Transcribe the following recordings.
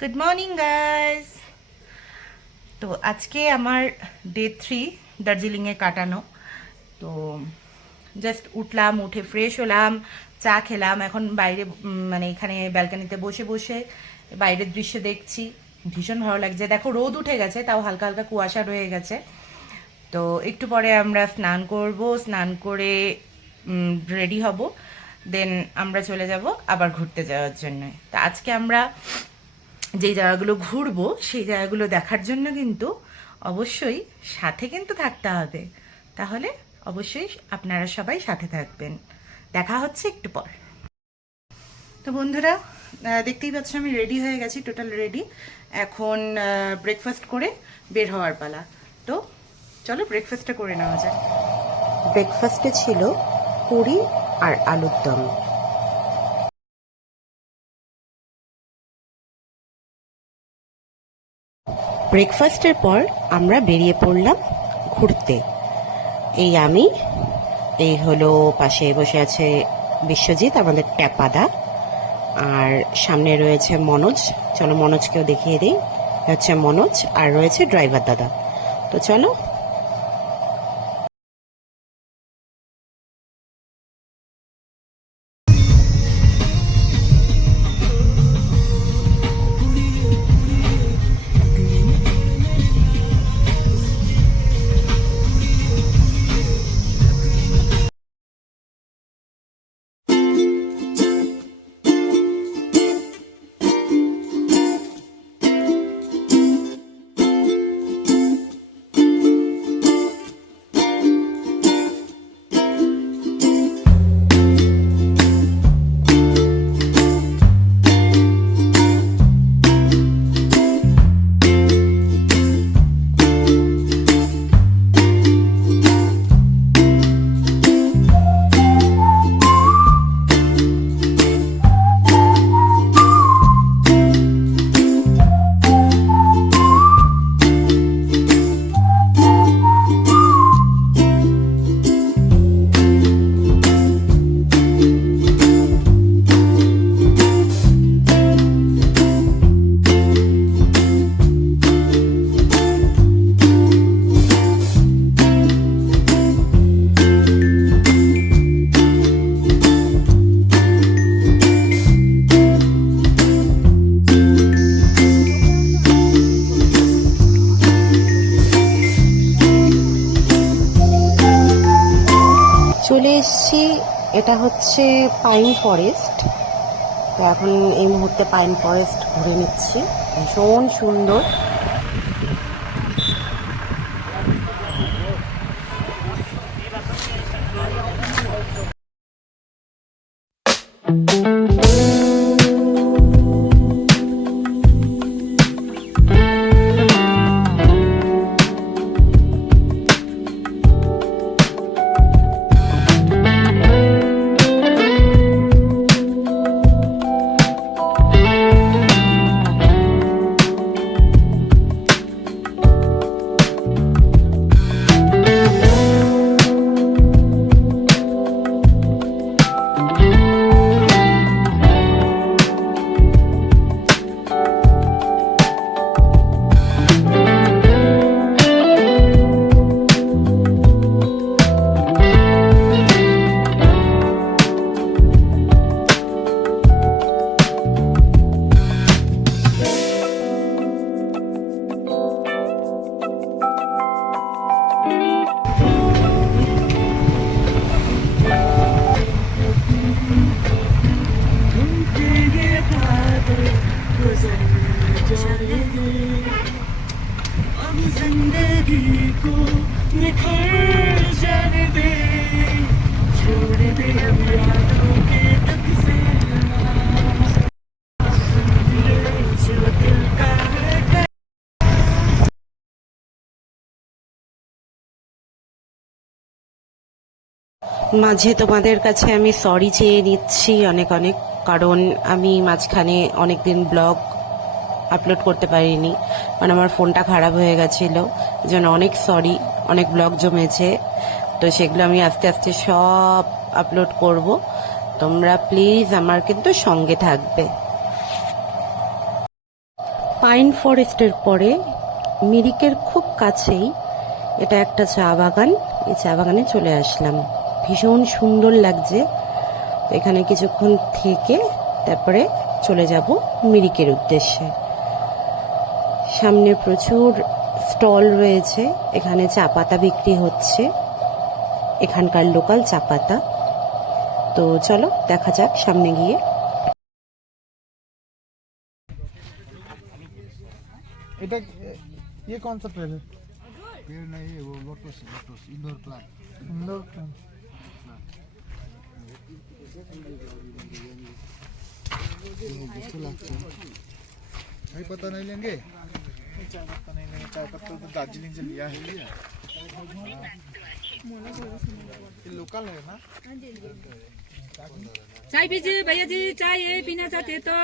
Good morning guys. তো আজকে আমার ডে 3 দার্জিলিংয়ে কাটানো। তো জাস্ট উঠলাম, উঠে ফ্রেশ হলাম, চা খেলাম। এখন বাইরে মানে এখানে ব্যালকানিতে বসে বসে বাইরের দৃশ্য দেখছি। ভীষণ ভালো লাগছে। দেখো রোদ উঠে গেছে, তাও হালকা হালকা কুয়াশা রয়ে গেছে। তো একটু পরে আমরা স্নান করব, স্নান করে রেডি হব, দেন আমরা চলে যাব আবার ঘুরতে যাওয়ার জন্য। তো আজকে আমরা যেই জায়গাগুলো ঘুরবো সেই জায়গাগুলো দেখার জন্য কিন্তু অবশ্যই সাথে কিন্তু থাকতে হবে। তাহলে অবশ্যই আপনারা সবাই সাথে থাকবেন। দেখা হচ্ছে একটু পর। তো বন্ধুরা, দেখতেই পাচ্ছ আমি রেডি হয়ে গেছি, টোটাল রেডি। এখন ব্রেকফাস্ট করে বের হওয়ার পালা। তো চলো ব্রেকফাস্টটা করে নেওয়া যাক। ব্রেকফাস্টে ছিল পুরি আর আলুর দম। ব্রেকফাস্টের পর আমরা বেরিয়ে পড়লাম ঘুরতে। আমি এই হলো, পাশে বসে আছে বিশ্বজিৎ, আমাদের ট্যাপাদা, আর সামনে রয়েছে মনোজ। চলো মনোজকেও দেখিয়ে দিই। হচ্ছে মনোজ, আর রয়েছে ড্রাইভার দাদা। তো চলো। চলে এসছি, এটা হচ্ছে পাইন ফরেস্ট। তো এখন এই মুহূর্তে পাইন ফরেস্ট ঘুরে নিচ্ছি, ভীষণ সুন্দর। মাঝে তোমাদের কাছে আমি সরি চেয়ে নিচ্ছি অনেক অনেক, কারণ আমি মাঝখানে অনেক দিন ব্লগ আপলোড করতে পারিনি, মানে আমার ফোনটা খারাপ হয়ে গেছিলো। এই জন্য অনেক সরি, অনেক ব্লগ জমেছে। তো সেগুলো আমি আস্তে আস্তে সব আপলোড করব। তোমরা প্লিজ আমার কিন্তু সঙ্গে থাকবে। পাইন ফরেস্টের পরে মিরিকের খুব কাছেই এটা একটা চা বাগান। এই চা বাগানে চলে আসলাম, ভীষণ সুন্দর লাগছে। তো এখানে কিছুক্ষণ থেকে তারপরে চলে যাব মিরিকের উদ্দেশ্যে। সামনে প্রচুর স্টল রয়েছে, এখানে চা পাতা বিক্রি হচ্ছে, এখানকার লোকাল চা পাতা। তো চলো দেখা যাক সামনে গিয়ে। এটা ये कौन सा पेड़ है? पेड़ नहीं है वो lotus lotus indoor plant indoor plant. जिसको लगता है भाई पता नहीं लेंगे चाय पत्ता नहीं लेंगे, चाय पत्ता तो दार्जिलिंग से लिया है। ये लोकल है ना? चाय पीजिए भैया जी, चाय है पीना चाहते तो।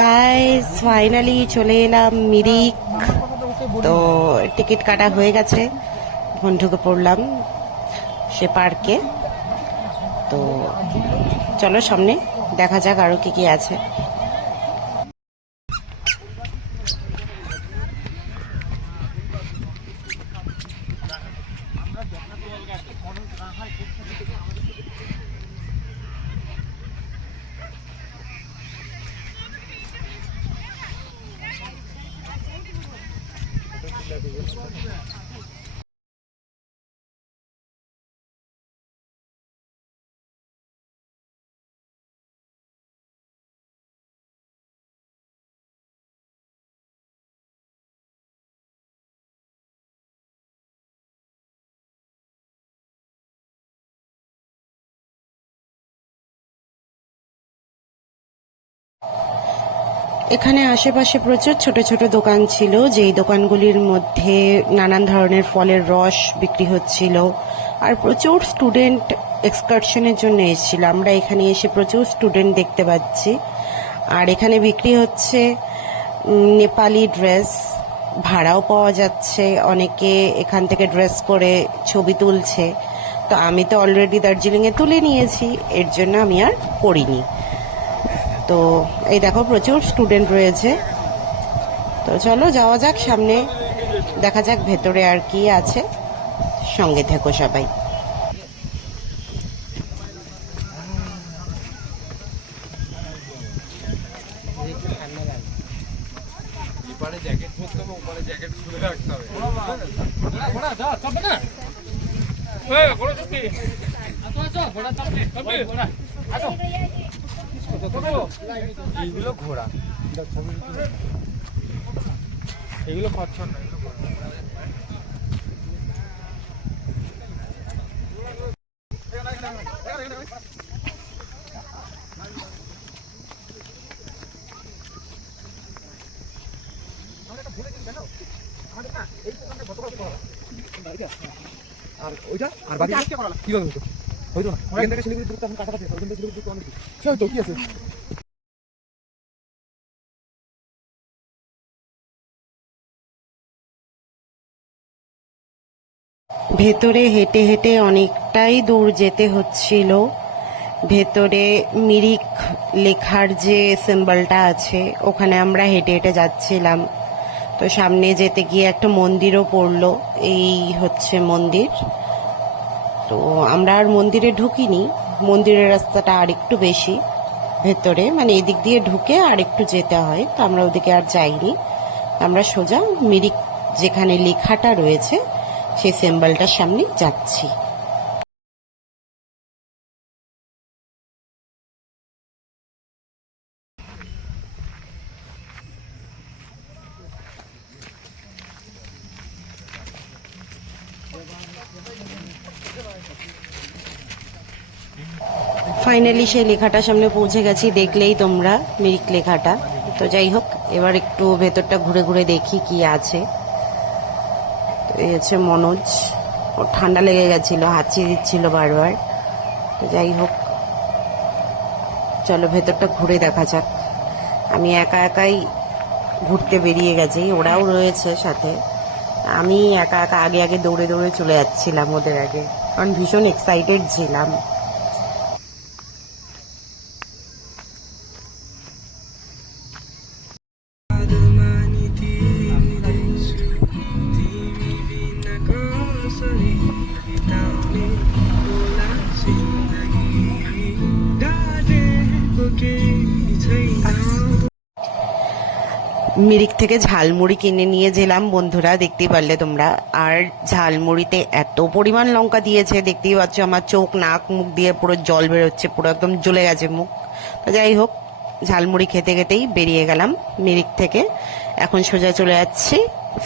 গাইস ফাইনালি চলে এলাম মিরিক। তো টিকিট কাটা হয়ে গেছে, এখন ঢুকে পড়লাম সে পার্কে। তো চলো সামনে দেখা যাক আরো কি কি আছে। এখানে আশেপাশে প্রচুর ছোট ছোট দোকান ছিল, যেই দোকানগুলির মধ্যে নানান ধরনের ফলের রস বিক্রি হচ্ছিল। আর প্রচুর স্টুডেন্ট এক্সকারশনের জন্য এসেছিল, আমরা এখানে এসে প্রচুর স্টুডেন্ট দেখতে পাচ্ছি। আর এখানে বিক্রি হচ্ছে নেপালি ড্রেস, ভাড়াও পাওয়া যাচ্ছে, অনেকে এখান থেকে ড্রেস করে ছবি তুলছে। তো আমি তো অলরেডি দার্জিলিংয়ে তুলে নিয়েছি, এর জন্য আমি আর করিনি। তো এই দেখো প্রচুর স্টুডেন্ট রয়েছে। তো চলো যাওয়া যাক সামনে, দেখা যাক ভেতরে আর কি আছে। সঙ্গে থেকো সবাই। জ্যাকেট পরতে হবে, উপরে জ্যাকেট খুলে রাখতে হবে। এইগুলো ঘোড়া, এগুলো খচ্চর না। আর ওইটা আর বাকি কিভাবে হতো হয়তো না, ওখান থেকে শিলিগুড়ি দূরত্ব এখন কাছাকাছি, ওখান থেকে শিলিগুড়ি দূরত্ব অনেক দূর। সে হয়তো কি আছে ভেতরে হেঁটে হেঁটে অনেকটাই দূর যেতে হচ্ছিল। ভেতরে মিরিক লেখার যে সিম্বলটা আছে ওখানে আমরা হেঁটে হেঁটে যাচ্ছিলাম। তো সামনে যেতে গিয়ে একটা মন্দিরও পড়লো, এই হচ্ছে মন্দির। তো আমরা আর মন্দিরে ঢুকিনি, মন্দিরের রাস্তাটা আর একটু বেশি ভেতরে, মানে এদিক দিয়ে ঢুকে আর একটু যেতে হয়, তো আমরা ওদিকে আর যাইনি। আমরা সোজা মিরিক যেখানে লেখাটা রয়েছে সেই সিম্বলটার সামনে যাচ্ছি। ফাইনালি সেই লেখাটার সামনে পৌঁছে গেছি, দেখলেই তোমরা মিরিক লেখাটা। তো যাই হোক, এবার একটু ভেতরটা ঘুরে ঘুরে দেখি কি আছে। তো এই হচ্ছে মনোজ, ও ঠান্ডা লেগে গেছিল, হাঁচি দিচ্ছিল বারবার। তো যাই হোক, চলো ভেতরটা ঘুরে দেখা যাক। আমি একা একাই ঘুরতে বেরিয়ে গেছি, ওরাও রয়েছে সাথে। আমি একা একা আগে আগে দৌড়ে দৌড়ে চলে যাচ্ছিলাম ওদের আগে, কারণ ভীষণ এক্সাইটেড ছিলাম। মিরিক থেকে ঝালমুড়ি কিনে নিয়ে যেলাম বন্ধুরা, দেখতেই পারলে তোমরা। আর ঝালমুড়িতে এত পরিমাণ লঙ্কা দিয়েছে, দেখতেই পাচ্ছ আমার চোখ নাক মুখ দিয়ে পুরো জল বেরোচ্ছে, পুরো একদম জ্বলে গেছে মুখ। তো যাই হোক, ঝালমুড়ি খেতে খেতেই বেরিয়ে গেলাম মিরিক থেকে। এখন সোজা চলে যাচ্ছি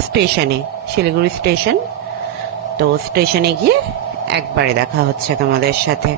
স্টেশনে, শিলিগুড়ি স্টেশন। তো স্টেশনে গিয়ে একবারে দেখা হচ্ছে তোমাদের সাথে।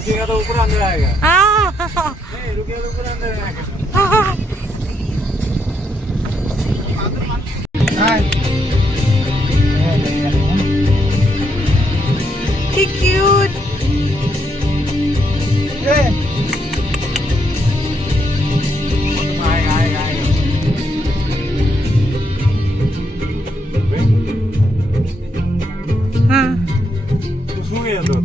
रुकेगा तो ऊपर अंदर आएगा, नहीं रुकेगा तो ऊपर अंदर आएगा। কি কিউট। आएगा आएगा आएगा। হ্যাঁ, तू सो गया तो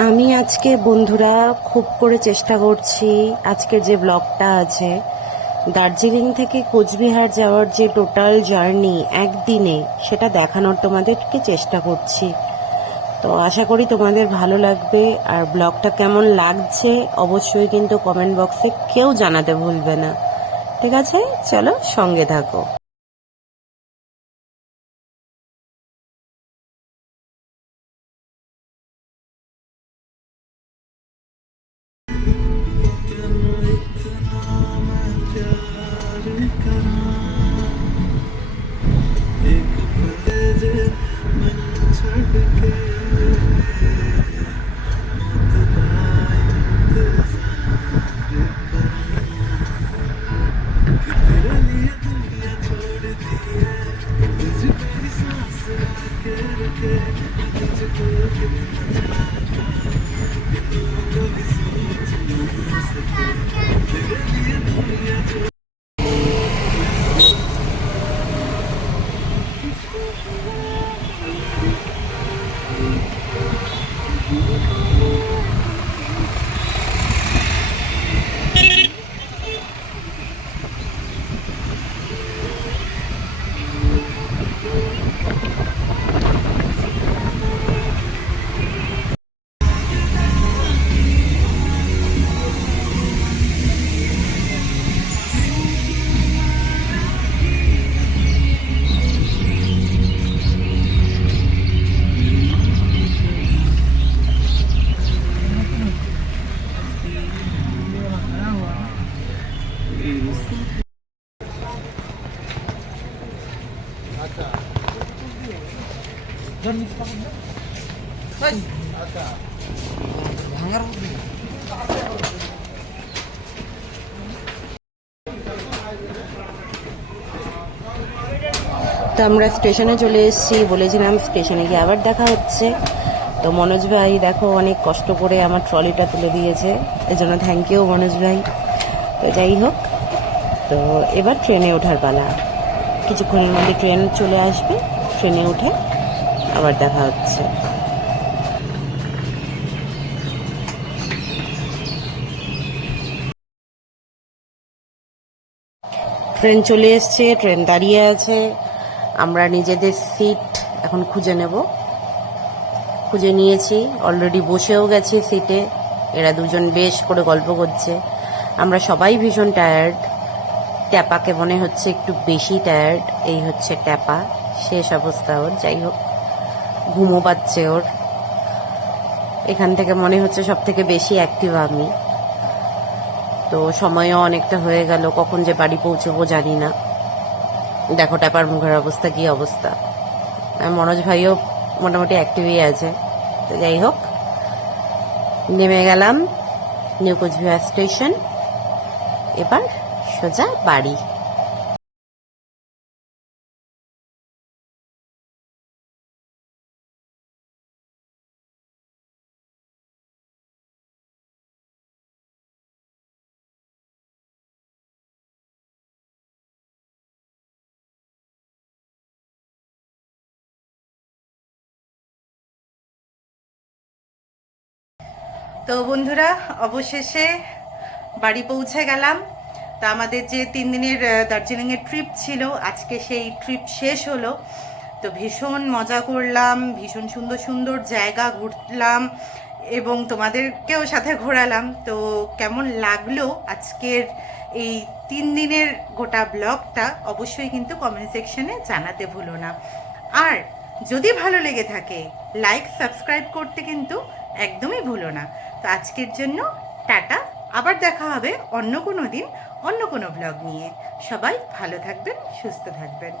আমি আজকে বন্ধুরা খুব করে চেষ্টা করছি আজকের যে ব্লগটা আছে দার্জিলিং থেকে কোচবিহার যাওয়ার যে টোটাল জার্নি একদিনে সেটা দেখানোর তোমাদেরকে চেষ্টা করছি। তো আশা করি তোমাদের ভালো লাগবে, আর ব্লগটা কেমন লাগছে অবশ্যই কিন্তু কমেন্ট বক্সে কেউ জানাতে ভুলবে না। ঠিক আছে, চলো সঙ্গে থাকো। তো আমরা স্টেশনে চলে এসেছি, বলেছিলাম স্টেশনে গিয়ে আবার দেখা হচ্ছে। তো মনোজ ভাই দেখো অনেক কষ্ট করে আমার ট্রলিটা তুলে দিয়েছে, এজন্য থ্যাংক ইউ মনোজ ভাই। তো যাই হোক, তো এবার ট্রেনে ওঠার পালা। কিছুক্ষণের মধ্যে ট্রেন চলে আসবে, ট্রেনে উঠে আবার দেখা হচ্ছে। ট্রেন চলে এসছে, ট্রেন দাঁড়িয়ে আছে। আমরা নিজেদের সিট এখন খুঁজে নেব। খুঁজে নিয়েছি, অলরেডি বসেও গেছি সিটে। এরা দুজন বেশ করে গল্প করছে। আমরা সবাই ভীষণ টায়ার্ড। ট্যাপাকে মনে হচ্ছে একটু বেশি টায়ার্ড। এই হচ্ছে ট্যাপা, শেষ অবস্থা ওর। যাই হোক, ঘুমো পাচ্ছে ওর। এখান থেকে মনে হচ্ছে সব থেকে বেশি অ্যাক্টিভ আমি। তো সময়ও অনেকটা হয়ে গেল, কখন যে বাড়ি পৌঁছবো জানি না। দেখো ট্যাপার মুখের অবস্থা, কি অবস্থা। মনোজ ভাইও মোটামুটি অ্যাক্টিভই আছে। তো যাই হোক, নেমে গেলাম নিউ কোচবিহার স্টেশন। এবার সোজা বাড়ি। তো বন্ধুরা, অবশেষে বাড়ি পৌঁছে গেলাম। তা আমাদের যে 3 দিনের দার্জিলিংয়ের ট্রিপ ছিল, আজকে সেই ট্রিপ শেষ হলো। তো ভীষণ মজা করলাম, ভীষণ সুন্দর সুন্দর জায়গা ঘুরলাম এবং তোমাদেরকেও সাথে ঘোরালাম। তো কেমন লাগলো আজকের এই 3 দিনের গোটা ব্লগটা অবশ্যই কিন্তু কমেন্ট সেকশনে জানাতে ভুলো না। আর যদি ভালো লেগে থাকে লাইক সাবস্ক্রাইব করতে কিন্তু একদমই ভুলো না। তো আজকের জন্য টাটা, আবার দেখা হবে অন্য কোনো দিন অন্য কোনো ব্লগ নিয়ে। সবাই ভালো থাকবেন, সুস্থ থাকবেন।